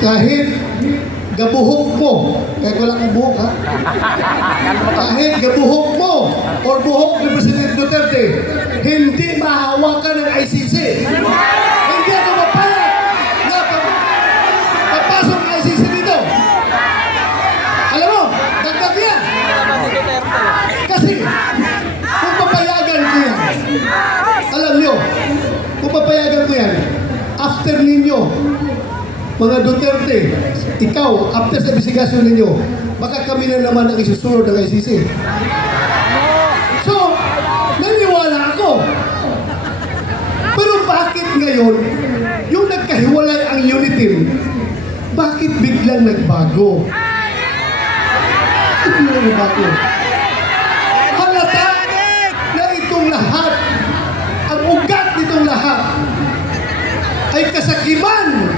kahit gabuhok mo, kahit wala kang buhok ha, kahit gabuhok mo or buhok ni President Duterte, hindi mahawakan ng ICC. Hindi ako mapayag na papasok ang ICC dito. Alam mo, dagdag yan. Kasi, kung papayagan ko yan, alam nyo, kung papayagan ko yan, after ninyo, mga Duterte, ikaw, after sa investigasyon ninyo, baka kami na naman ang isusunod ng ICC. So, naniwala ako. Pero bakit ngayon, yung nagkahiwalay ang unity, bakit biglang nagbago? Bakit biglang nagbago? Halata na itong lahat, ang ugat nitong lahat, ay kasakiman